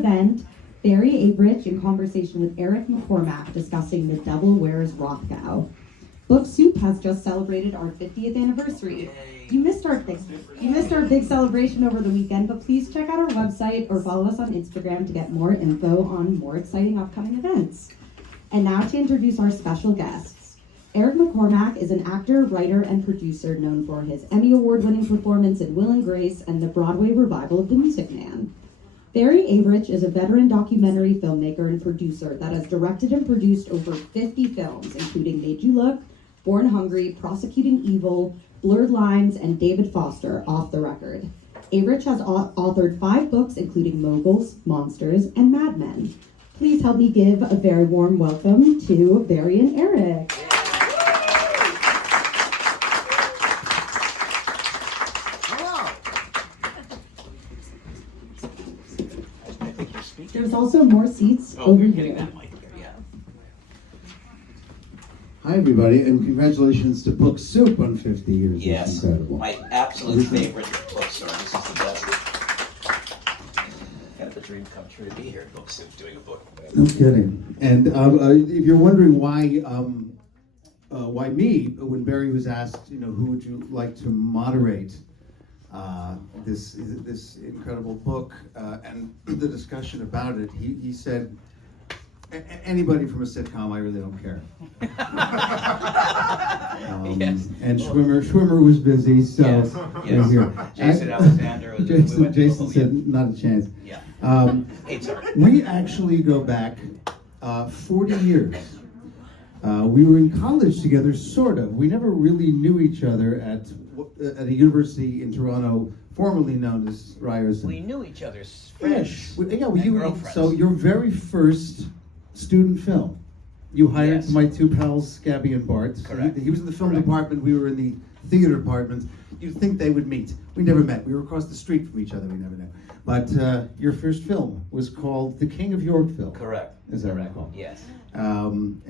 event, Barry Avrich in conversation with Eric McCormack discussing The Devil Wears Rothko. Book Soup has just celebrated our 50th anniversary. You missed our big celebration over the weekend, but please check out our website or follow us on Instagram to get more info on more exciting upcoming events. And now to introduce our special guests. Eric McCormack is an actor, writer, and producer known for his Emmy Award-winning performance in Will and Grace and the Broadway revival of The Music Man. Barry Avrich is a veteran documentary filmmaker and producer that has directed and produced over 50 films, including Made You Look, Born Hungry, Prosecuting Evil, Blurred Lines, and David Foster, Off the Record. Avrich has authored 5 books, including Moguls, Monsters, and Mad Men. Please help me give a very warm welcome to Barry and Eric. There's also more seats over here. That mic here, yeah. Hi, everybody, and congratulations to Book Soup on 50 years. Yes, It's incredible. my absolute favorite bookstore. This is the best. Kind of a dream come true to be here at Book Soup doing a book. No kidding. And if you're wondering why me, when Barry was asked, who would you like to moderate this incredible book and the discussion about it, he said, anybody from a sitcom, I really don't care. Yes. And Schwimmer was busy, so Yes. here. Jason Alexander was. Jason said not a chance. Yeah. Um, Sorry. We actually go back 40 years. We were in college together, sort of. We never really knew each other at a university in Toronto, formerly known as Ryerson. We knew each other's friends. Girlfriends. So your very first student film, you hired my 2 pals, Scabby and Bart. Correct. He was in the film department, we were in the theater department. You'd think they would meet. We never met. We were across the street from each other, we never knew. But your first film was called The King of Yorkville. Correct. Is that right? Yes. And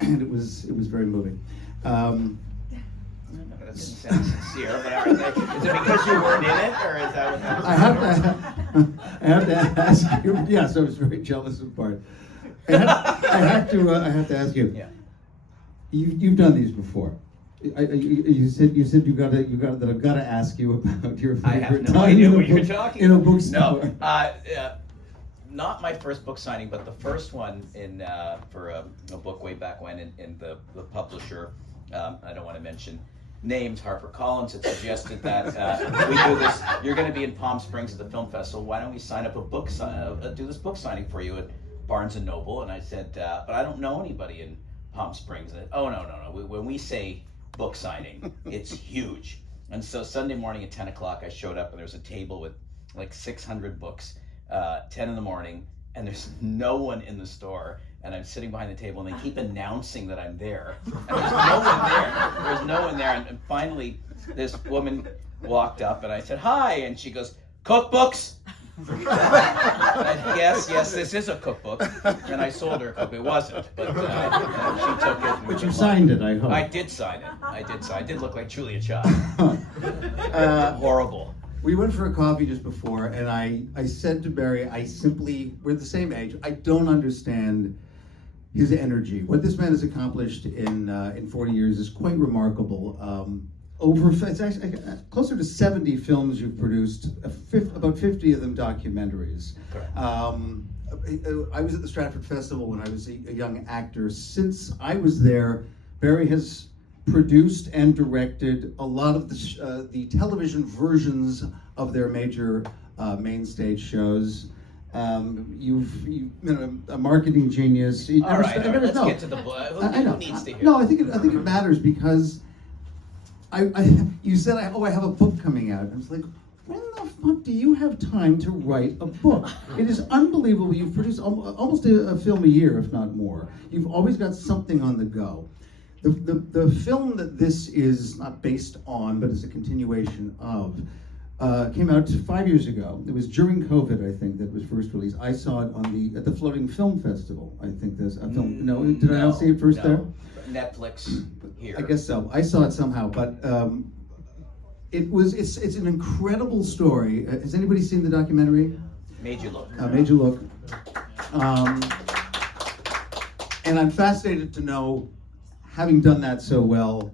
it was very moving. That doesn't sound sincere, but is it because you weren't in it, or is that what happened? I have to ask you. Yes, I was very jealous of Bart. I have to ask you. Yeah. You've done these before. You said you got that I've got to ask you about your favorite I have no time idea what you're talking in a about. bookstore. No, not my first book signing, but the first one in for a book way back when in the publisher. I don't want to mention names. HarperCollins had suggested that we do this. You're going to be in Palm Springs at the film festival. Why don't we sign up do this book signing for you at Barnes and Noble? And I said, but I don't know anybody in Palm Springs. And no. When we say book signing, it's huge. And so Sunday morning at 10 o'clock, I showed up and there was a table with like 600 books, 10 in the morning, and there's no one in the store. And I'm sitting behind the table, and they keep announcing that I'm there. And there's no one there. There's no one there. And finally, this woman walked up, and I said, "Hi," and she goes, "Cookbooks?" And I said, yes, this is a cookbook. And I sold her a cookbook. It wasn't, but she took it. But you signed it, I hope. I did sign it. I did look like Julia Child. Horrible. We went for a coffee just before, and I said to Barry, we're the same age, I don't understand his energy. What this man has accomplished in 40 years is quite remarkable. It's actually closer to 70 films you've produced, about 50 of them documentaries. I was at the Stratford Festival when I was a young actor. Since I was there, Barry has produced and directed a lot of the television versions of their major main stage shows. You've been a marketing genius. All right, let's get to the book. Who needs to hear? No, I think it matters because you said I have a book coming out. I was like, when the fuck do you have time to write a book? It is unbelievable. You've produced almost a film a year, if not more. You've always got something on the go. The film that this is not based on, but is a continuation of, came out 5 years ago. It was during COVID, I think, that it was first released. I saw it at the Floating Film Festival. I think there's a film. Did I not see it first there? Netflix here. I guess so. I saw it somehow, but it's an incredible story. Has anybody seen the documentary? Made you look. Made you look. And I'm fascinated to know, having done that so well,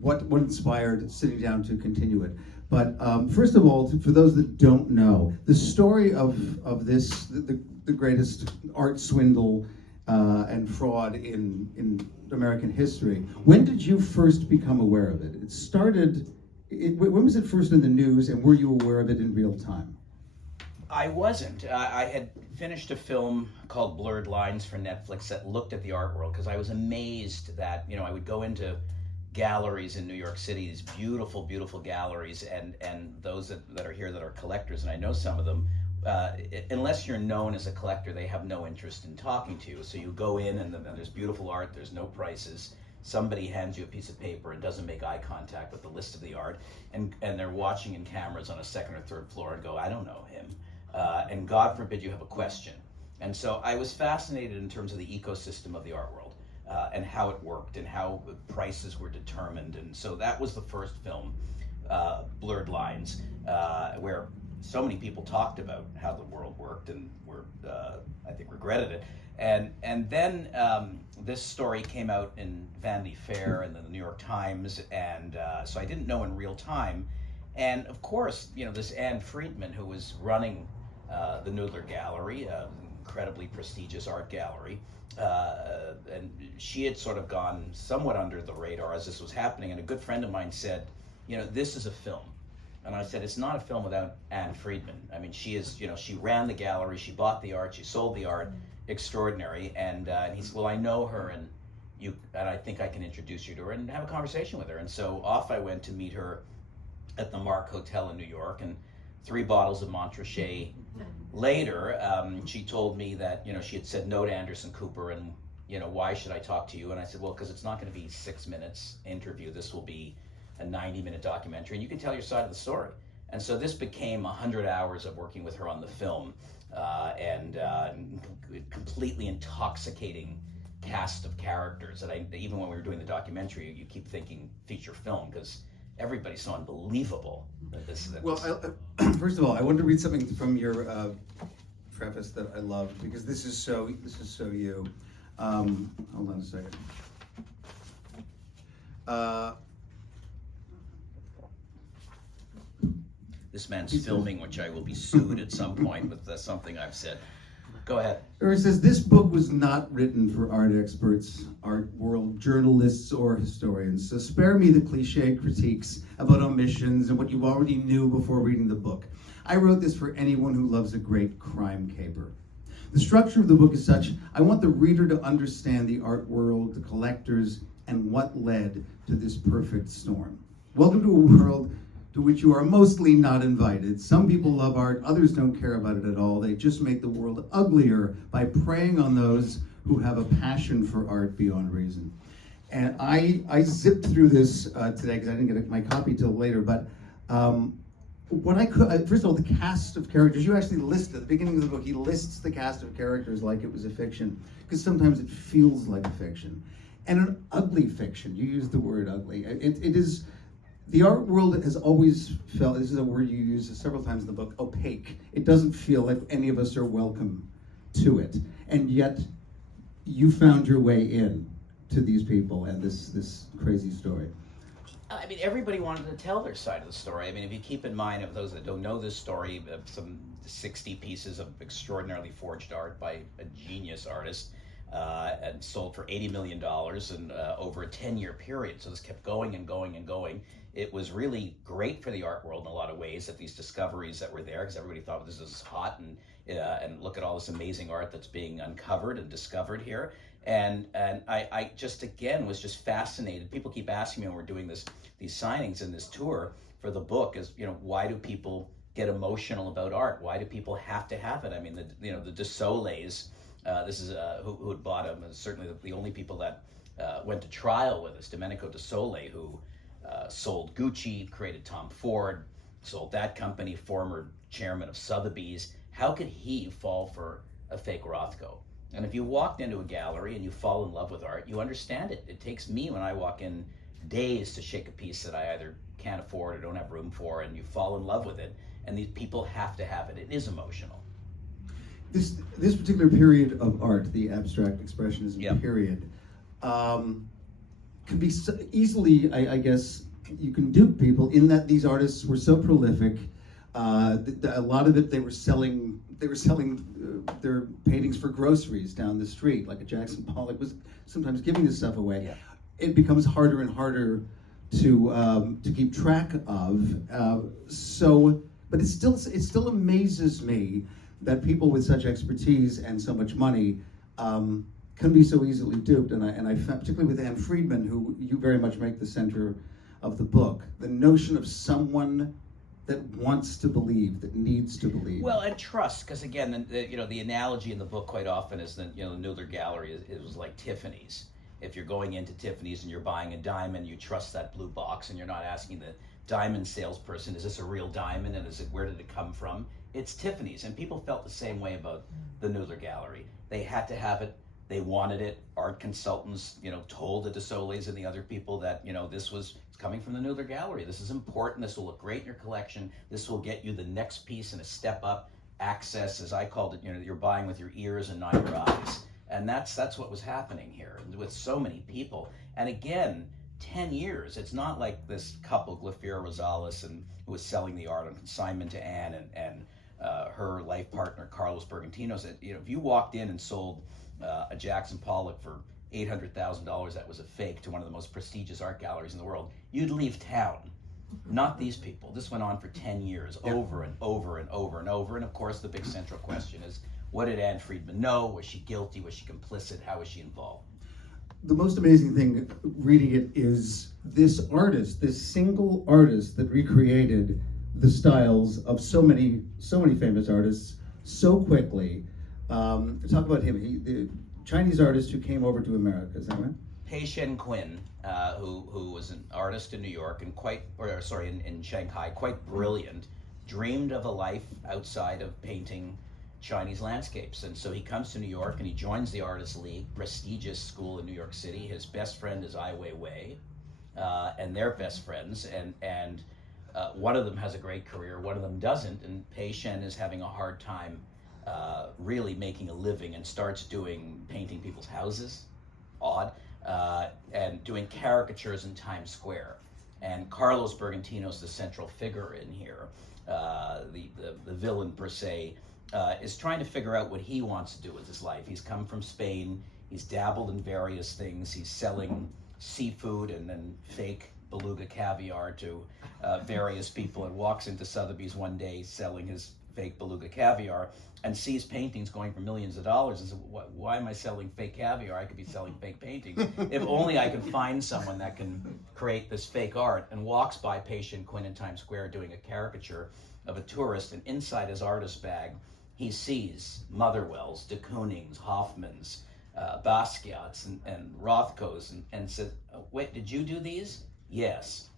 what inspired sitting down to continue it. But first of all, for those that don't know, the story of this, the greatest art swindle and fraud in American history, when did you first become aware of it? When was it first in the news, and were you aware of it in real time? I wasn't. I had finished a film called Blurred Lines for Netflix that looked at the art world, because I was amazed that, I would go into galleries in New York City, these beautiful, beautiful galleries, and those that are here that are collectors, and I know some of them, unless you're known as a collector, they have no interest in talking to you. So you go in and then there's beautiful art, there's no prices. Somebody hands you a piece of paper and doesn't make eye contact with the list of the art, and they're watching in cameras on a second or third floor and go, I don't know him. And God forbid you have a question. And so I was fascinated in terms of the ecosystem of the art world, and how it worked and how prices were determined. And so that was the first film, Blurred Lines, where so many people talked about how the world worked and were, I think, regretted it. And then this story came out in Vanity Fair and then the New York Times, and so I didn't know in real time. And of course, this Anne Friedman, who was running the Noodler Gallery, incredibly prestigious art gallery, and she had sort of gone somewhat under the radar as this was happening. And a good friend of mine said, this is a film. And I said, it's not a film without Anne Friedman. I mean, she is, she ran the gallery, she bought the art, she sold the art, extraordinary. And he said, well, I know her, and I think I can introduce you to her and have a conversation with her. And so off I went to meet her at the Mark Hotel in New York, and 3 bottles of Montrachet later, she told me that, she had said no to Anderson Cooper, and, why should I talk to you? And I said, well, because it's not going to be 6 minutes interview. This will be a 90-minute documentary, and you can tell your side of the story. And so this became 100 hours of working with her on the film, and completely intoxicating cast of characters that even when we were doing the documentary, you keep thinking feature film, because everybody's so unbelievable. First of all, I want to read something from your preface that I loved, because this is so you. Hold on a second. This man's filming, which I will be sued at some point with something I've said. Go ahead. It says, this book was not written for art experts, art world journalists, or historians, so spare me the cliche critiques about omissions and what you already knew before reading the book. I wrote this for anyone who loves a great crime caper. The structure of the book is such, I want the reader to understand the art world, the collectors, and what led to this perfect storm. Welcome to a world to which you are mostly not invited. Some people love art, others don't care about it at all. They just make the world uglier by preying on those who have a passion for art beyond reason. And I zipped through this today because I didn't get my copy till later, but what I could, first of all, the cast of characters, you actually list at the beginning of the book, he lists the cast of characters like it was a fiction, because sometimes it feels like a fiction. And an ugly fiction, you use the word ugly. It is, the art world has always felt, this is a word you use several times in the book, opaque. It doesn't feel like any of us are welcome to it. And yet, you found your way in to these people and this crazy story. I mean, everybody wanted to tell their side of the story. I mean, if you keep in mind, of those that don't know this story, some 60 pieces of extraordinarily forged art by a genius artist, and sold for $80 million and over a 10-year period. So this kept going and going and going. It was really great for the art world in a lot of ways, that these discoveries that were there, because everybody thought this is hot, and look at all this amazing art that's being uncovered and discovered here. And I just, again, was just fascinated. People keep asking me when we're doing these signings and this tour for the book is, why do people get emotional about art? Why do people have to have it? I mean, the de Soleils, this is who had bought them, and certainly the only people that went to trial with us, Domenico de Soleil, who sold Gucci, created Tom Ford, sold that company, former chairman of Sotheby's. How could he fall for a fake Rothko? And if you walked into a gallery and you fall in love with art, you understand it. It takes me, when I walk in, days to shake a piece that I either can't afford or don't have room for, and you fall in love with it. and these people have to have it. It is emotional. This particular period of art, the abstract expressionism Yep. period, can be so easily, I guess, you can dupe people in that these artists were so prolific. A lot of it, they were selling their paintings for groceries down the street, like a Jackson Pollock was sometimes giving this stuff away. Yeah. It becomes harder and harder to keep track of. But it still amazes me that people with such expertise and so much money can be so easily duped. And I found, particularly with Anne Friedman, who you very much make the center of the book, the notion of someone that wants to believe, that needs to believe. Well, and trust, because again, the analogy in the book quite often is that the Noodler Gallery is like Tiffany's. If you're going into Tiffany's and you're buying a diamond, you trust that blue box, and you're not asking the diamond salesperson, is this a real diamond, and where did it come from? It's Tiffany's, and people felt the same way about the Noodler Gallery. They had to have it. They wanted it. Art consultants, told the Desoles and the other people that, this was coming from the Noodler Gallery. This is important. This will look great in your collection. This will get you the next piece and a step up access, as I called it. You're buying with your ears and not your eyes. And that's what was happening here with so many people. And again, 10 years. It's not like this couple, Glafira Rosales, who was selling the art on consignment to Anne and her life partner, Carlos Bergantinos. If you walked in and sold a Jackson Pollock for $800,000 that was a fake to one of the most prestigious art galleries in the world, you'd leave town. Not these people. This went on for 10 years, over and over and over and over. And of course, the big central question is, what did Anne Friedman know? Was she guilty? Was she complicit? How was she involved? The most amazing thing reading it is this artist, this single artist that recreated the styles of so many famous artists so quickly. Talk about him. The Chinese artist who came over to America, is that right? Pei Shen Quinn, who was an artist in New York and in Shanghai, quite brilliant, dreamed of a life outside of painting Chinese landscapes. And so he comes to New York and he joins the Artists League, prestigious school in New York City. His best friend is Ai Weiwei, and they're best friends. And one of them has a great career, one of them doesn't. And Pei Shen is having a hard time really making a living and starts painting people's houses, odd, and doing caricatures in Times Square. And Carlos Bergantinos, the central figure in here, the villain per se, is trying to figure out what he wants to do with his life. He's come from Spain, he's dabbled in various things, he's selling seafood and then fake beluga caviar to various people, and walks into Sotheby's one day selling his fake beluga caviar and sees paintings going for millions of dollars and says, why am I selling fake caviar? I could be selling fake paintings. If only I can find someone that can create this fake art. And walks by Pei Shen Quinn in Times Square doing a caricature of a tourist, and inside his artist bag he sees Motherwells, de Koonings, Hoffmans, Basquiat's and Rothko's, and said, wait, did you do these? Yes.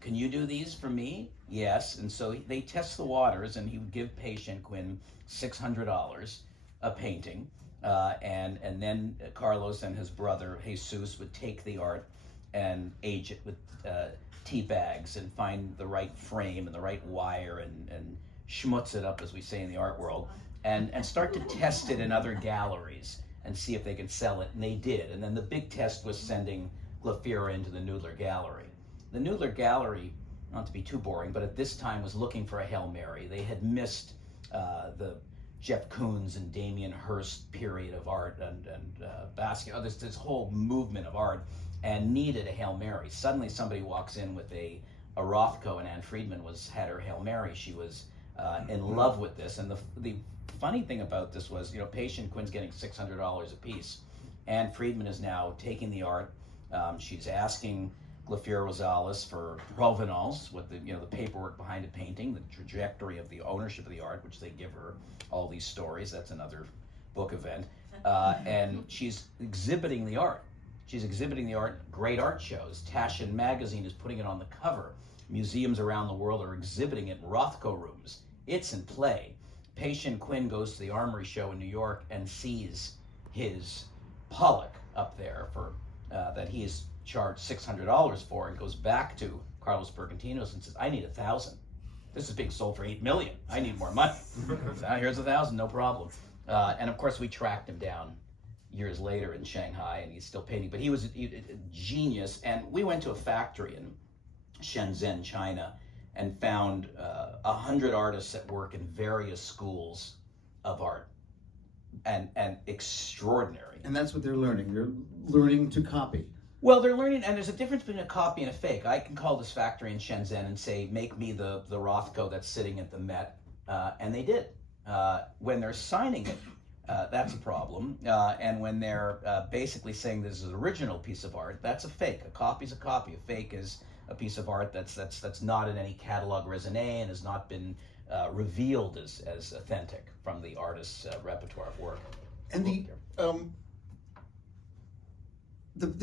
Can you do these for me? Yes. And so they test the waters, and he would give Pei Shen Quinn $600 a painting, and then Carlos and his brother Jesus would take the art and age it with tea bags and find the right frame and the right wire and schmutz it up, as we say in the art world, and start to test it in other galleries and see if they could sell it. And they did. And then the big test was sending Glafira into the Noodler Gallery. The Noodler Gallery, not to be too boring, but at this time was looking for a Hail Mary. They had missed the Jeff Koons and Damien Hirst period of art and Basquiat, this whole movement of art, and needed a Hail Mary. Suddenly somebody walks in with a Rothko, and Anne Friedman had her Hail Mary. She was in love with this. And the funny thing about this was, Pei Shen Quinn's getting $600 a piece. Anne Friedman is now taking the art. She's asking Glafira Rosales for provenance, with the paperwork behind a painting, the trajectory of the ownership of the art, which they give her all these stories. That's another book event. And she's exhibiting the art. She's exhibiting the art, great art shows. Taschen magazine is putting it on the cover. Museums around the world are exhibiting it in Rothko rooms. It's in play. Pei Shen Quinn goes to the Armory show in New York and sees his Pollock up there for that he has charged $600 for, and goes back to Carlos Bergantinos and says, I need $1,000 This is being sold for $8 million. I need more money. So here's $1,000, no problem. And of course, we tracked him down years later in Shanghai, and he's still painting. But he was a genius. And we went to a factory in Shenzhen, China, and found 100 artists at work in various schools of art, and extraordinary. And that's what they're learning. They're learning to copy. Well, they're learning, and there's a difference between a copy and a fake. I can call this factory in Shenzhen and say, make me the Rothko that's sitting at the Met, and they did. When they're signing it, that's a problem. And when they're basically saying this is an original piece of art, that's a fake. A copy's a copy. A fake is a piece of art that's not in any catalog raisonné and has not been revealed as authentic from the artist's repertoire of work. And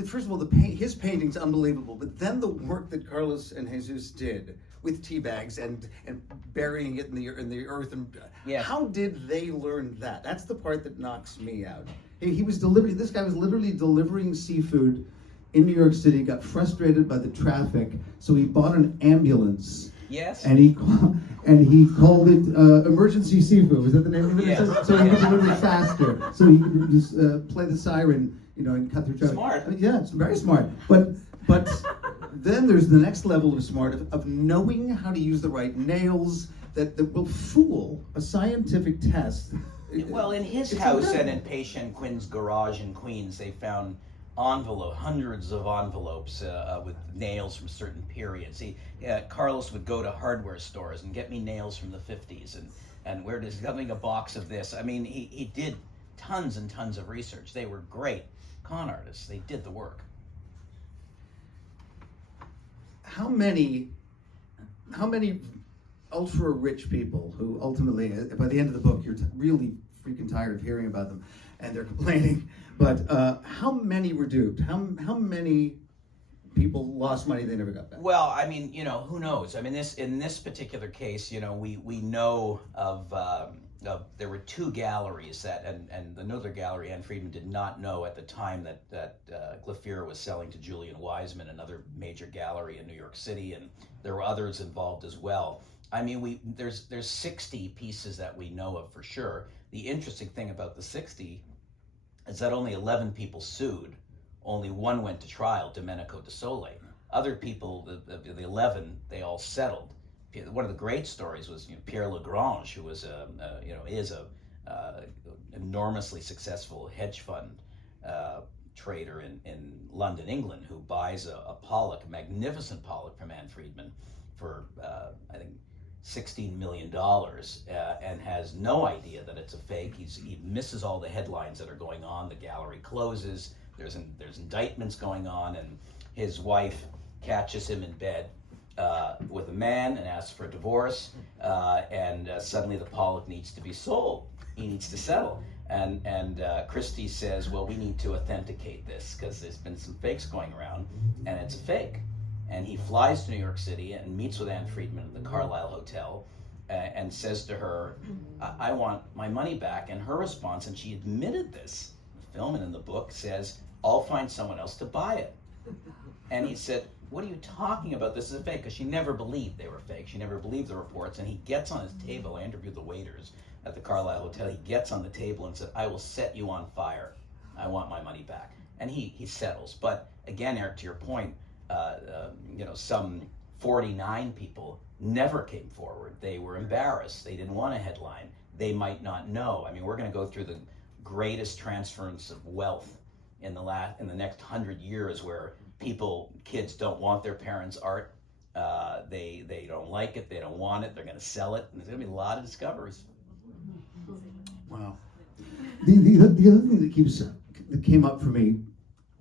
first of all, his painting's unbelievable, but then the work that Carlos and Jesus did with tea bags and burying it in the earth, and how did they learn that? That's the part that knocks me out. This guy was literally delivering seafood in New York City, got frustrated by the traffic, so he bought an ambulance. Yes. And he called it emergency seafood. Was that the name of it? Yes. So he could deliver faster. So he could just play the siren, and cut through traffic. Smart. I mean, yeah, it's very smart. But then there's the next level of smart of knowing how to use the right nails that will fool a scientific test. Well, in his house and in Patient Quinn's garage in Queens, they found hundreds of envelopes with nails from certain periods. Carlos would go to hardware stores and get me nails from the 50s, and where does coming a box of this? I mean, he did tons and tons of research. They were great con artists. They did the work. How many ultra rich people who ultimately, by the end of the book, you're really freaking tired of hearing about them, and they're complaining. But how many were duped? How many people lost money they never got back? Well, I mean, who knows? I mean, in this particular case, we know of there were two galleries and another gallery, Anne Friedman, did not know at the time that Glafira was selling to Julian Wiseman, another major gallery in New York City, and there were others involved as well. I mean, there's 60 pieces that we know of for sure. The interesting thing about the 60 is that only 11 people sued. Only one went to trial, Domenico De Sole. Other people, the 11, they all settled. One of the great stories was Pierre Lagrange, who was is a enormously successful hedge fund trader in London, England, who buys a Pollock, a magnificent Pollock from Anne Friedman for I think $16 million, and has no idea that it's a fake. He misses all the headlines that are going on. The gallery closes. There's indictments going on, and his wife catches him in bed with a man and asks for a divorce, and suddenly the Pollock needs to be sold. He needs to settle. And Christie says, well, we need to authenticate this because there's been some fakes going around, and it's a fake. And he flies to New York City and meets with Anne Friedman at the Carlyle Hotel and says to her, I want my money back. And her response, and she admitted this, the film and in the book, says, I'll find someone else to buy it. And he said, what are you talking about? This is a fake. Because she never believed they were fake. She never believed the reports. And he gets on his table. I interviewed the waiters at the Carlyle Hotel. He gets on the table and said, I will set you on fire. I want my money back. And he settles. But again, Eric, to your point, some 49 people never came forward. They were embarrassed. They didn't want a headline. They might not know. I mean, we're going to go through the greatest transference of wealth in the next 100 years, where kids don't want their parents' art. They don't like it. They don't want it. They're going to sell it. And there's going to be a lot of discoveries. Wow. The other thing that came up for me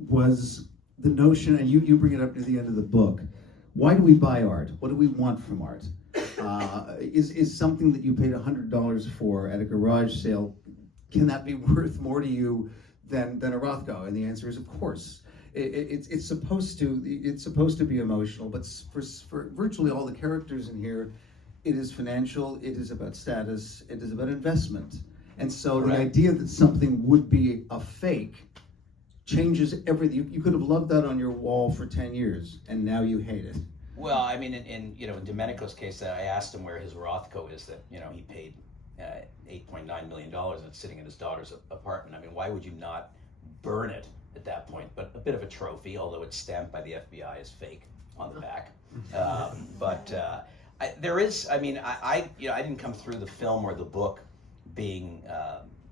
was the notion, and you bring it up near the end of the book. Why do we buy art? What do we want from art? Is something that you paid $100 for at a garage sale, can that be worth more to you than a Rothko? And the answer is, of course. It's supposed to be emotional, but for virtually all the characters in here, it is financial. It is about status. It is about investment. And so the idea that something would be a fake changes everything. You could have loved that on your wall for 10 years, and now you hate it. Well, I mean, in Domenico's case, I asked him where his Rothko is that, he paid $8.9 million and it's sitting in his daughter's apartment. I mean, why would you not burn it at that point? But a bit of a trophy, although it's stamped by the FBI as fake on the back. There is, I mean, I didn't come through the film or the book being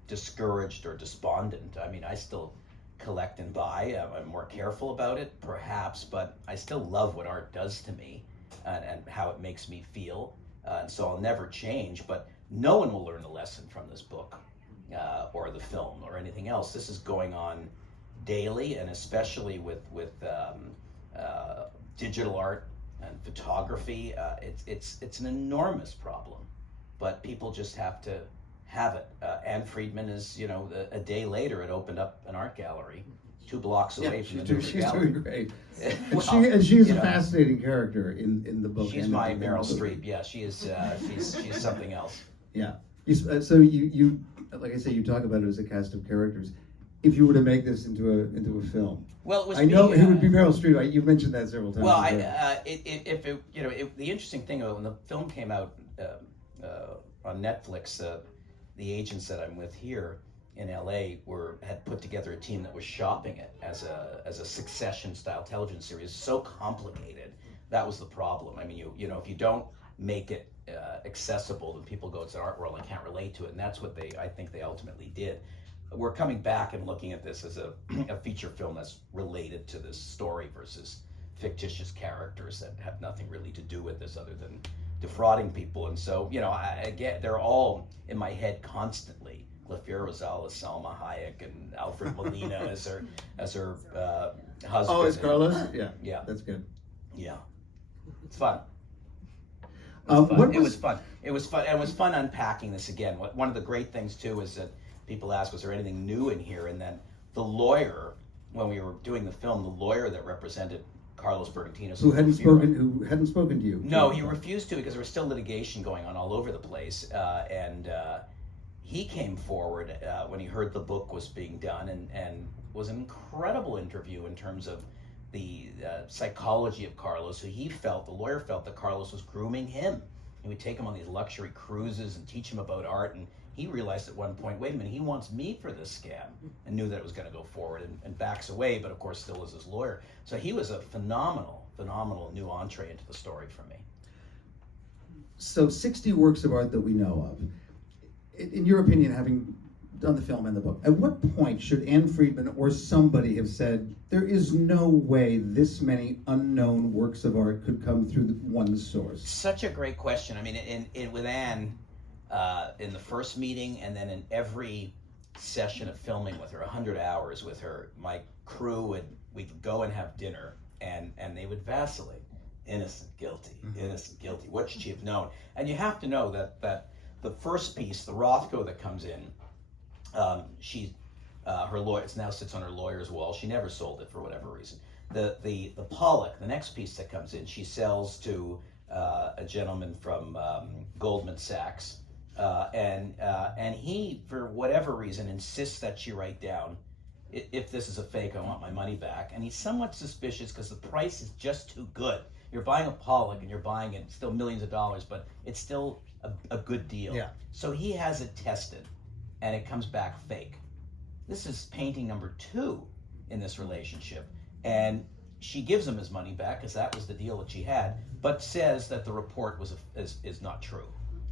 discouraged or despondent. I mean, I still collect and buy. I'm more careful about it, perhaps, but I still love what art does to me and how it makes me feel. And so I'll never change, but no one will learn a lesson from this book or the film or anything else. This is going on daily, and especially with digital art and photography. It's an enormous problem, but people just have to have it. Anne Friedman is, a day later, it opened up an art gallery 2 blocks away from the Dover she's Gallery. doing great. Well, and she's a fascinating character in the book. She's my Meryl Streep. Yeah, she is. She's something else. Yeah. So you, like I say, you talk about it as a cast of characters. If you were to make this into a film, well, it was. I know it would be Meryl Streep. You've mentioned that several times. Well, the interesting thing when the film came out on Netflix, the agents that I'm with here in LA had put together a team that was shopping it as a Succession style television series. So complicated. That was the problem. I mean, if you don't make it accessible, then people go, it's an art world, I can't relate to it, and that's what I think they ultimately did. We're coming back and looking at this as a feature film that's related to this story versus fictitious characters that have nothing really to do with this other than defrauding people. And so, they're all in my head constantly. Glafira Rosales, Salma Hayek, and Alfred Molina as her husband. Oh, it's Carlos? Yeah. Yeah. That's good. Yeah. It's fun. It was fun. It was fun. And it was fun unpacking this again. One of the great things, too, is that people ask, was there anything new in here? And then the lawyer, when we were doing the film, the lawyer that represented Carlos Bergantinos, who hadn't spoken to you. No, he refused to because there was still litigation going on all over the place. He came forward when he heard the book was being done and was an incredible interview in terms of the psychology of Carlos. So the lawyer felt that Carlos was grooming him. He would take him on these luxury cruises and teach him about art, and he realized at one point, wait a minute, he wants me for this scam, and knew that it was going to go forward and backs away, but of course still is his lawyer. So he was a phenomenal new entree into the story for me. So 60 works of art that we know of. In your opinion, having done the film and the book, at what point should Anne Friedman or somebody have said, there is no way this many unknown works of art could come through one source? Such a great question. I mean, with Anne, in the first meeting and then in every session of filming with her, 100 hours with her, my crew we'd go and have dinner and they would vacillate. Innocent, guilty, innocent, guilty. What should she have known? And you have to know that the first piece, the Rothko that comes in, her lawyer, it now sits on her lawyer's wall. She never sold it for whatever reason. The Pollock, the next piece that comes in, she sells to a gentleman from Goldman Sachs, and he, for whatever reason, insists that she write down, if this is a fake, I want my money back. And he's somewhat suspicious because the price is just too good. You're buying a Pollock and you're buying it still millions of dollars, but it's still a good deal. Yeah. So he has it tested, and it comes back fake. This is painting number 2 in this relationship, and she gives him his money back because that was the deal that she had, but says that the report is not true.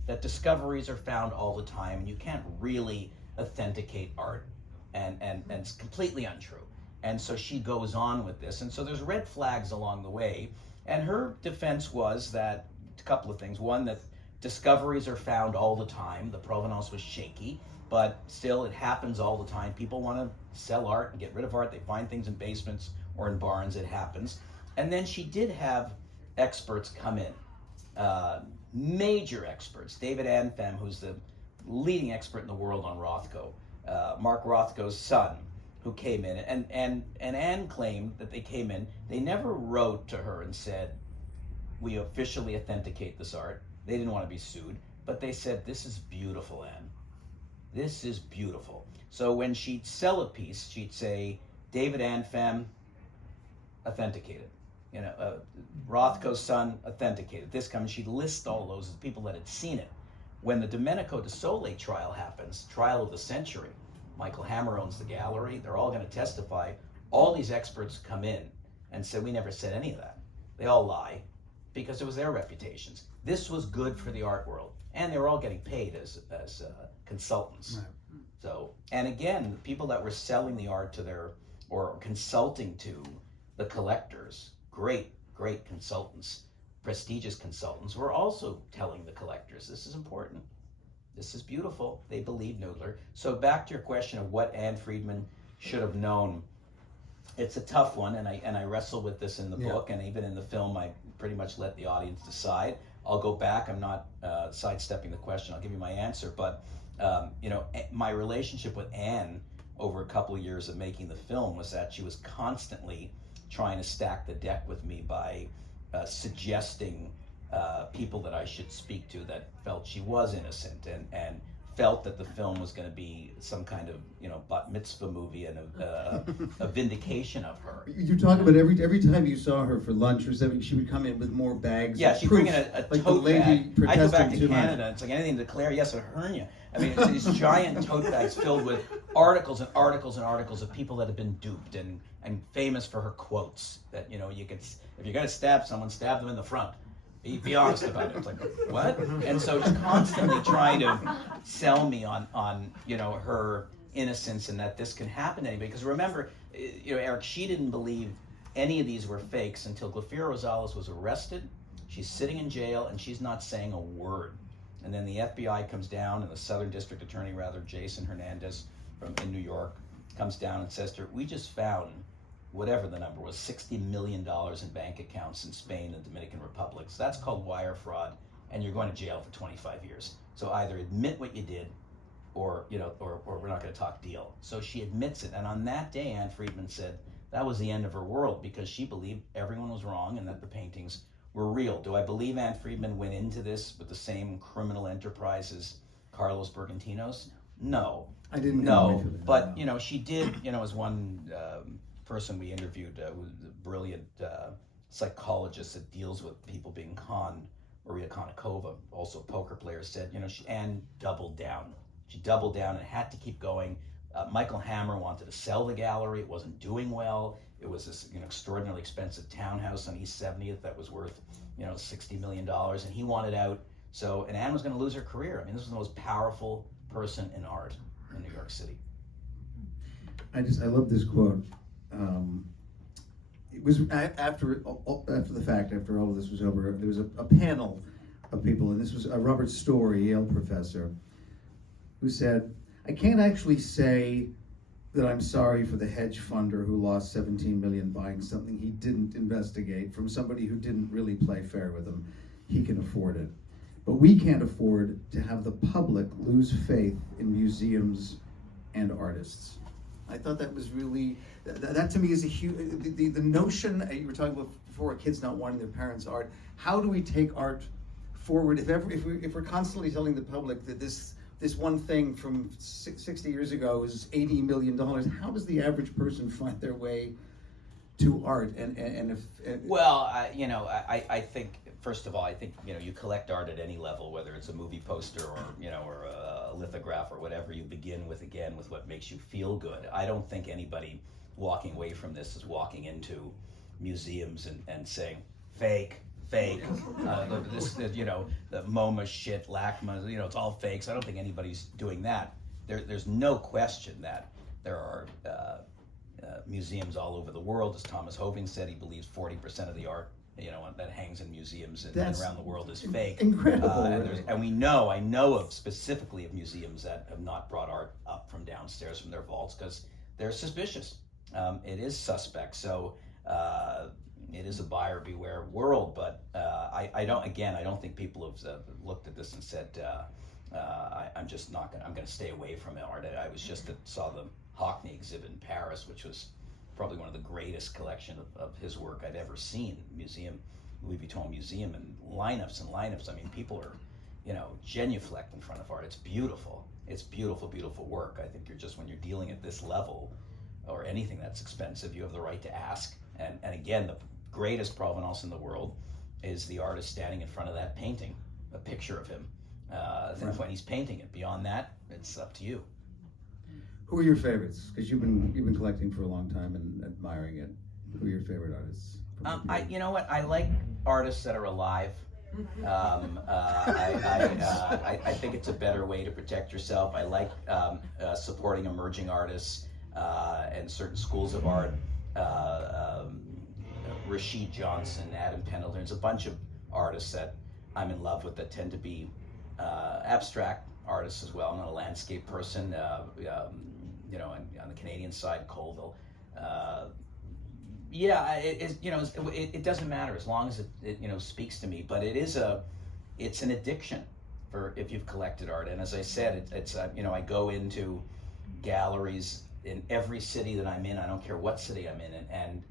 That discoveries are found all the time, and you can't really authenticate art, and it's completely untrue. And so she goes on with this, and so there's red flags along the way. And her defense was that a couple of things. One, that discoveries are found all the time. The provenance was shaky, but still it happens all the time. People want to sell art and get rid of art. They find things in basements or in barns. It happens. And then she did have experts come in, major experts. David Anfem, who's the leading expert in the world on Rothko, Mark Rothko's son, who came in, and Anne claimed that they came in. They never wrote to her and said, we officially authenticate this art. They didn't want to be sued, but they said, this is beautiful, Anne. This is beautiful. So when she'd sell a piece, she'd say, David Anfem, authenticated. Rothko's son authenticated. This comes, she'd list all those as people that had seen it. When the Domenico de Sole trial happens, trial of the century, Michael Hammer owns the gallery, they're all going to testify. All these experts come in and say, we never said any of that. They all lie because it was their reputations. This was good for the art world. And they were all getting paid as consultants. Right. So, and again, the people that were selling the art to or consulting to the collectors, great consultants, prestigious consultants, were also telling the collectors, this is important. This is beautiful. They believed Noodler. So back to your question of what Anne Friedman should have known. It's a tough one, and I wrestle with this in the book, and even in the film, I pretty much let the audience decide. I'll go back. I'm not sidestepping the question. I'll give you my answer. But my relationship with Anne over a couple of years of making the film was that she was constantly trying to stack the deck with me by suggesting people that I should speak to that felt she was innocent and felt that the film was going to be some kind of bat mitzvah movie and a vindication of her. You talk about every time you saw her for lunch or something, she would come in with more bags. Yeah, she'd bring in a like tote bag. I go back to Canada. Much. It's like anything to declare. Yes, a hernia. I mean, it's these giant tote bags filled with articles and articles and articles of people that have been duped and famous for her quotes that you could, if you're gonna stab someone, stab them in the front. Be honest about it. It's like, what? And so she's constantly trying to sell me on her innocence and that this can happen to anybody. Because remember, Eric, she didn't believe any of these were fakes until Glafira Rosales was arrested. She's sitting in jail and she's not saying a word. And then the FBI comes down, and the Southern District Attorney, Jason Hernandez in New York, comes down and says to her, we just found whatever the number was, $60 million in bank accounts in Spain and Dominican Republic. So that's called wire fraud, and you're going to jail for 25 years. So either admit what you did, or we're not going to talk deal. So she admits it, and on that day, Anne Friedman said that was the end of her world because she believed everyone was wrong and that the paintings were real. Do I believe Anne Friedman went into this with the same criminal enterprise as Carlos Bergantino's? No. I didn't know. But, she did, as one person we interviewed, who was a brilliant psychologist that deals with people being conned, Maria Konnikova, also a poker player, said, Anne doubled down. She doubled down and had to keep going. Michael Hammer wanted to sell the gallery. It wasn't doing well. It was this extraordinarily expensive townhouse on East 70th that was worth $60 million, and he wanted out. So, and Anne was going to lose her career. I mean, this was the most powerful person in art in New York City. I love this quote. It was after the fact, after all of this was over, there was a panel of people, and this was Robert Story, Yale professor, who said, I can't actually say that I'm sorry for the hedge funder who lost $17 million buying something he didn't investigate from somebody who didn't really play fair with him. He can afford it. But we can't afford to have the public lose faith in museums and artists. I thought that was really, that to me is a huge, the notion, you were talking about before, kids not wanting their parents' art. How do we take art forward if we're constantly telling the public that this one thing from 60 years ago is $80 million? How does the average person find their way to art? I think, first of all, I think you collect art at any level, whether it's a movie poster or a lithograph or whatever. You begin with what makes you feel good. I don't think anybody walking away from this is walking into museums and saying fake. The MoMA shit, LACMA, it's all fakes. I don't think anybody's doing that. There's no question that there are museums all over the world. As Thomas Hoving said, he believes 40% of the art, that hangs in museums and around the world is fake. Incredible. I know specifically of museums that have not brought art up from downstairs from their vaults because they're suspicious. It is suspect. So. It is a buyer beware world, but I don't think people have looked at this and said, I'm going to stay away from art. I was just saw the Hockney exhibit in Paris, which was probably one of the greatest collection of his work I'd ever seen. Louis Vuitton Museum, and lineups. I mean, people are, genuflect in front of art. It's beautiful. It's beautiful, beautiful work. I think when you're dealing at this level or anything that's expensive, you have the right to ask. And again, greatest provenance in the world is the artist standing in front of that painting, a picture of him, when he's painting it. Beyond that, it's up to you. Who are your favorites? Because you've been collecting for a long time and admiring it. Who are your favorite artists? You know what? I like artists that are alive. I think it's a better way to protect yourself. I like supporting emerging artists and certain schools of art. Rashid Johnson, Adam Pendleton. There's a bunch of artists that I'm in love with that tend to be abstract artists as well. I'm not a landscape person. On the Canadian side, Colville. It doesn't matter as long as it speaks to me. But it's an addiction for if you've collected art. And as I said, I go into galleries in every city that I'm in. I don't care what city I'm in, and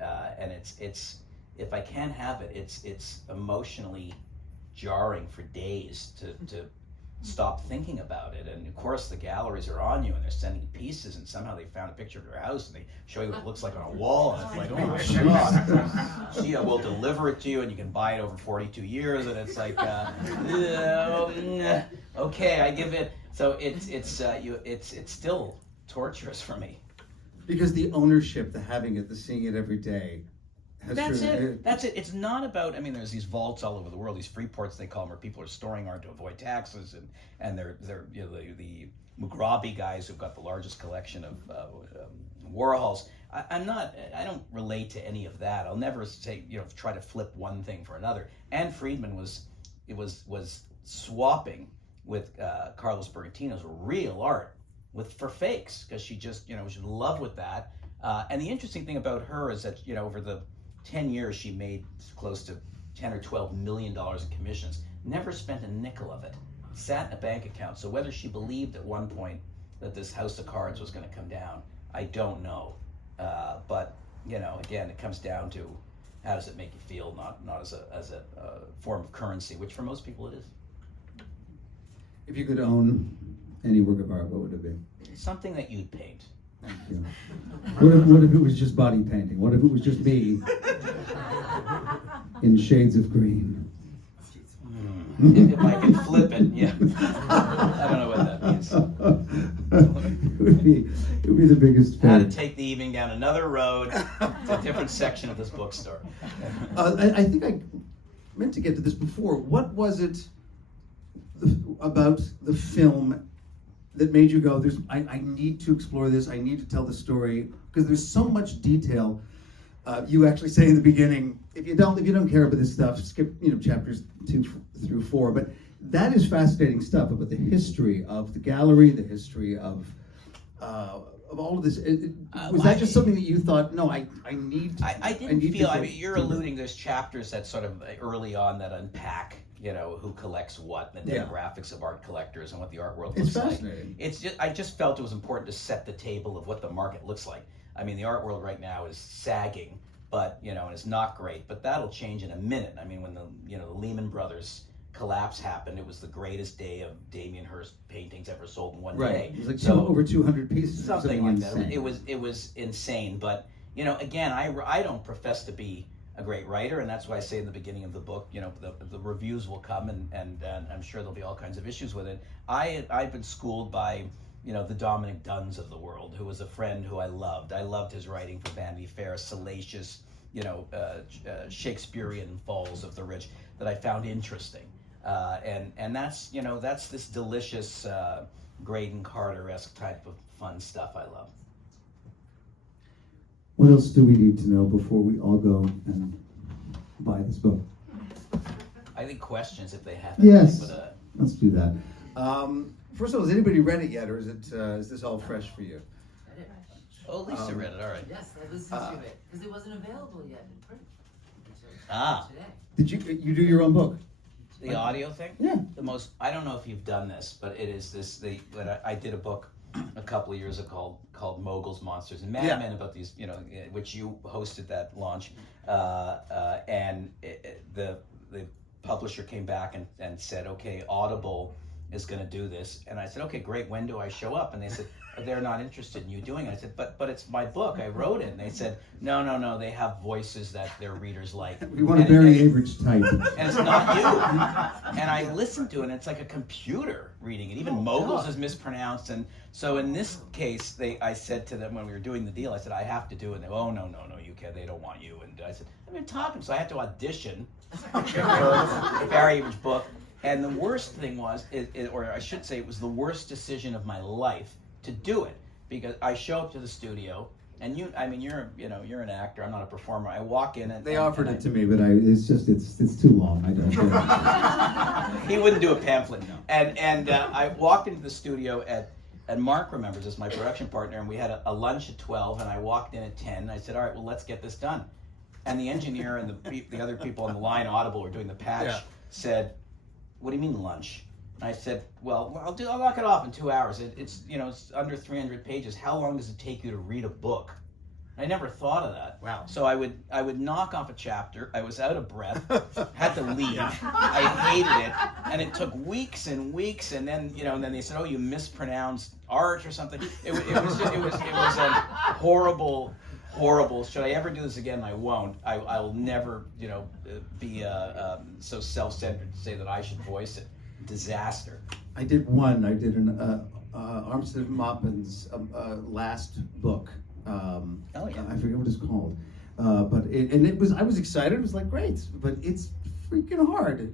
it's if I can't have it, it's emotionally jarring for days to stop thinking about it. And of course the galleries are on you and they're sending you pieces, and somehow they found a picture of your house and they show you what it looks like on a wall, and it's like, oh my god. See, we'll deliver it to you and you can buy it over 42 years, and it's like okay, I give it. So it's still torturous for me. Because the ownership, the having it, the seeing it every day. That's it. It's not about, there's these vaults all over the world, these free ports they call them, where people are storing art to avoid taxes, and they're the Mugrabi guys who've got the largest collection of Warhols. I don't relate to any of that. I'll never say, try to flip one thing for another. Anne Friedman was swapping with Carlos Bergantino's real art for fakes, because she just, was in love with that. And the interesting thing about her is that, over the 10 years, she made close to $10 or $12 million in commissions, never spent a nickel of it, sat in a bank account. So whether she believed at one point that this house of cards was going to come down, I don't know. But, again, it comes down to how does it make you feel, not as a form of currency, which for most people it is. If you could own any work of art, what would it be? Something that you'd paint. Thank you. What if it was just body painting? What if it was just me in shades of green? If I can flip it, yeah. I don't know what that means. It would be the biggest How to pain. take the evening down another road to a different section of this bookstore. I think I meant to get to this before. What was it about the film that made you go, I need to explore this, I need to tell the story, because there's so much detail. You actually say in the beginning, if you don't care about this stuff, skip chapters 2 through 4. But that is fascinating stuff about the history of the gallery, the history of all of this. Was that just something that you thought? No, I need. I didn't feel. You're alluding. There's chapters that sort of early on that unpack. Who collects what, the demographics of art collectors and what the art world looks like. It's fascinating. I just felt it was important to set the table of what the market looks like. The art world right now is sagging, but and it's not great. But that'll change in a minute. When the Lehman Brothers collapse happened, it was the greatest day of Damien Hirst paintings ever sold in one day. It was like over 200 pieces. Something like that. It was insane. But again, I don't profess to be a great writer, and that's why I say in the beginning of the book, the reviews will come, and I'm sure there'll be all kinds of issues with it. I've been schooled by the Dominic Dunns of the world, who was a friend who I loved. I loved his writing for Vanity Fair, salacious, Shakespearean falls of the rich that I found interesting, and that's this delicious Graydon Carter-esque type of fun stuff I love. What else do we need to know before we all go and buy this book? I think questions, if they have. Yes, let's do that. First of all, has anybody read it yet, or is this all fresh for you? Read it. Oh, Lisa read it. All right. Yes, I listened to it because it wasn't available yet in print. Today. Did you do your own book? The audio thing? Yeah. I don't know if you've done this, but it is this. I did a book a couple of years ago called Moguls, Monsters, and Madmen, about these, which you hosted that launch, and the publisher came back and said, okay, Audible is going to do this, and I said, okay, great, when do I show up? And they said, they're not interested in you doing it. I said, but it's my book. I wrote it. And they said, no, they have voices that their readers like. We want a Barry Avrich type. And it's not you. And I listened to it, and it's like a computer reading it. Even Moguls is mispronounced. And so in this case, I said to them when we were doing the deal, I said, I have to do it. And they, oh, no, you can't. They don't want you. And I said, I've been talking. So I had to audition for Barry Averich's book. And the worst thing was, or I should say, it was the worst decision of my life to do it, because I show up to the studio, and you're an actor. I'm not a performer. I walk in and they offered it to me, but it's too long. I don't. He wouldn't do a pamphlet. And I walked into the studio and Mark remembers this, my production partner, and we had a lunch at 12, and I walked in at 10. And I said, all right, well, let's get this done. And the engineer and the other people on the line, Audible, were doing the patch, said, what do you mean lunch? And I said, well, I'll knock it off in 2 hours. It's under 300 pages. How long does it take you to read a book? I never thought of that. Wow. So I would knock off a chapter. I was out of breath, had to leave. I hated it, and it took weeks and weeks. And then and then they said, oh, you mispronounced art or something. It was a horrible. Should I ever do this again? I won't. I'll never, be so self-centered to say that I should voice it. Disaster. I did one. I did an Armstead Maupin's last book. I forget what it's called. I was excited. It was like great, but it's freaking hard.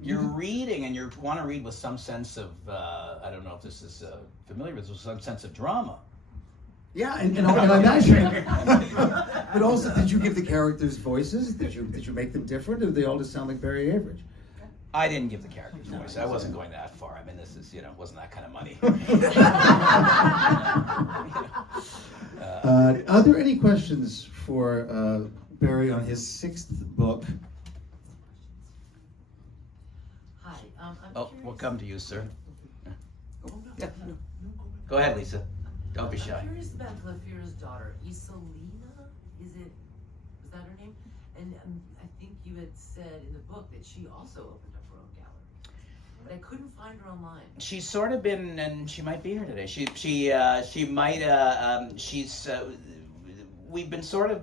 You're reading, and you want to read with some sense of I don't know if this is familiar with some sense of drama. Yeah, and I imagine. But also, did you give the characters voices? Did you make them different, or did they all just sound like Barry Avrich? I didn't give the characters voice. I wasn't going that far. I mean, this is wasn't that kind of money. Are there any questions for Barry on his 6th book? Hi, I'm Oh, curious. we'll come to you, sir. Yeah. Go ahead, Lisa. Don't be shy. I'm curious about Glafira's daughter, Isolina. Was that her name? And I think you had said in the book that she also opened up her own gallery, but I couldn't find her online. She's sort of been, and she might be here today. We've been sort of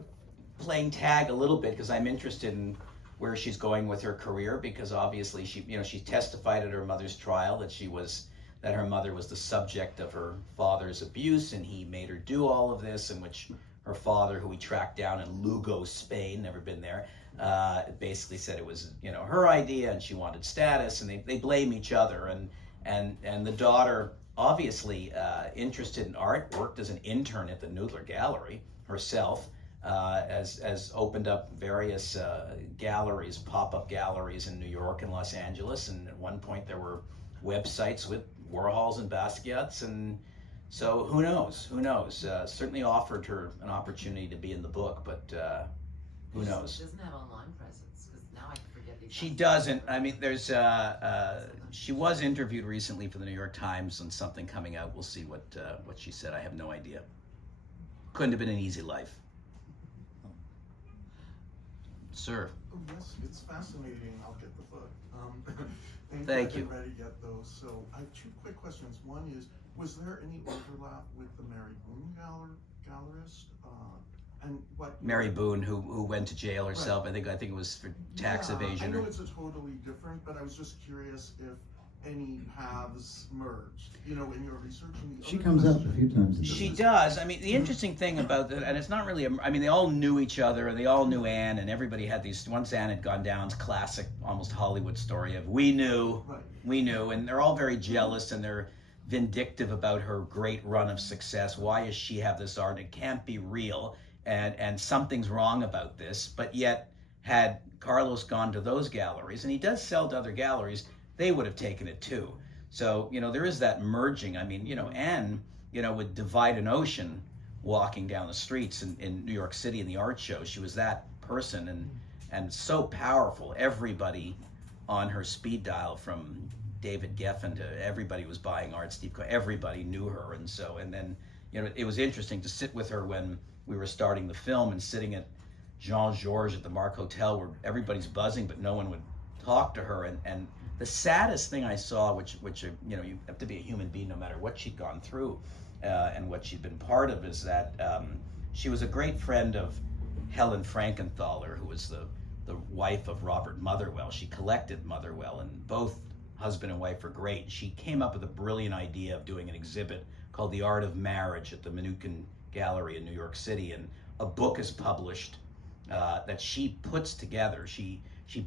playing tag a little bit because I'm interested in where she's going with her career, because obviously she testified at her mother's trial that her mother was the subject of her father's abuse, and he made her do all of this, in which her father, who we tracked down in Lugo, Spain, never been there, basically said it was her idea, and she wanted status, and they blame each other, and the daughter, obviously interested in art, worked as an intern at the Noodler Gallery herself, has opened up various galleries, pop-up galleries in New York and Los Angeles, and at one point there were websites with Warhols and Basquiat's, and so who knows? Certainly offered her an opportunity to be in the book, but who knows? She doesn't have online presence, because now I forget the. She doesn't. I mean, there's she was interviewed recently for the New York Times on something coming out. We'll see what she said. I have no idea. Couldn't have been an easy life. Sir. Oh, yes, it's fascinating. I'll get the book. Thank you. I'm ready to get those. So I have 2 quick questions. One is, was there any overlap with the Mary Boone gallerist? And what? Mary Boone, who went to jail herself. Right. I think it was for tax evasion. I know it's a totally different, but I was just curious if any paths merged, in your research. She comes up a few times. She does. I mean, the interesting thing about that, and it's not really, they all knew each other, and they all knew Anne, and everybody had these, once Anne had gone down, it's classic, almost Hollywood story of, we knew, and they're all very jealous, and they're vindictive about her great run of success. Why does she have this art? It can't be real, and something's wrong about this, but yet, had Carlos gone to those galleries, and he does sell to other galleries, they would have taken it too. So, there is that merging. I mean, Anne, would divide an ocean walking down the streets in New York City in the art show. She was that person and so powerful. Everybody on her speed dial, from David Geffen to everybody was buying art. Steve Cohen, everybody knew her. And then, it was interesting to sit with her when we were starting the film and sitting at Jean Georges at the Mark Hotel where everybody's buzzing, but no one would talk to her. And the saddest thing I saw, which you have to be a human being no matter what she'd gone through, and what she'd been part of is that she was a great friend of Helen Frankenthaler, who was the wife of Robert Motherwell. She collected Motherwell, and both husband and wife were great. She came up with a brilliant idea of doing an exhibit called The Art of Marriage at the Minukin Gallery in New York City, and a book is published that she puts together. She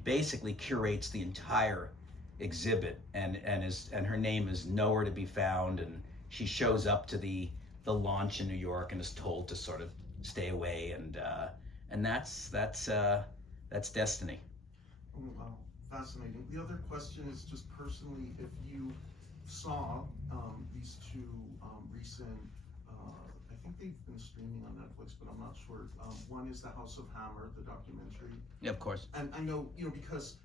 basically curates the entire exhibit, and her name is nowhere to be found, and she shows up to the launch in New York and is told to sort of stay away, and that's destiny. Oh, wow, fascinating. The other question is just personally, if you saw these two recent, I think they've been streaming on Netflix, but I'm not sure. One is The House of Hammer, the documentary. Yeah, of course. And I know, because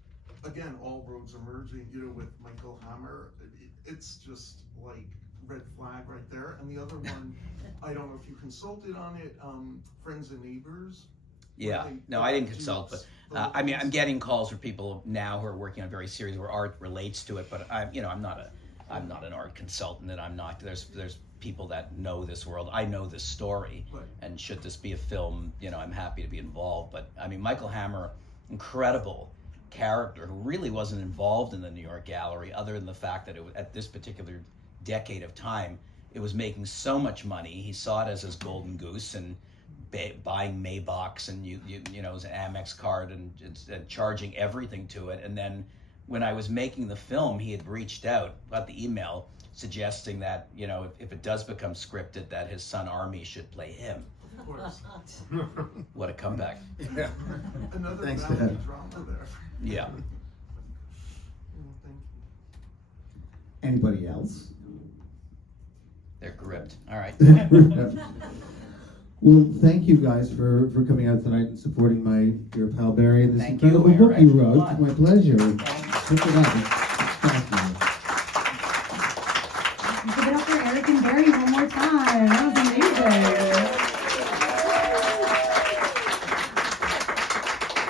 again, all roads are merging, with Michael Hammer, it's just like red flag right there. And the other one, I don't know if you consulted on it, Friends and Neighbors. Yeah, no, I didn't consult, but I mean, I'm getting calls from people now who are working on very serious where art relates to it, but I'm not an art consultant, and there's people that know this world. I know this story, right. And should this be a film, I'm happy to be involved. But I mean, Michael Hammer, incredible character who really wasn't involved in the New York Gallery, other than the fact that at this particular decade of time, it was making so much money. He saw it as his golden goose, and buying Maybachs and his Amex card and charging everything to it. And then when I was making the film, he had reached out, got the email suggesting that if it does become scripted, that his son Army should play him. of course. What a comeback! Yeah. Another Thanks to family him. drama there. Yeah. Thank you. Anybody else? They're gripped. All right. Well, thank you guys for coming out tonight and supporting my dear pal Barry and this Thank you, incredible book Eric. you wrote. Fun. My pleasure. Thank Pick it up. Thank you. Give it up for Eric and Barry one more time. That was amazing.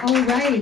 All right.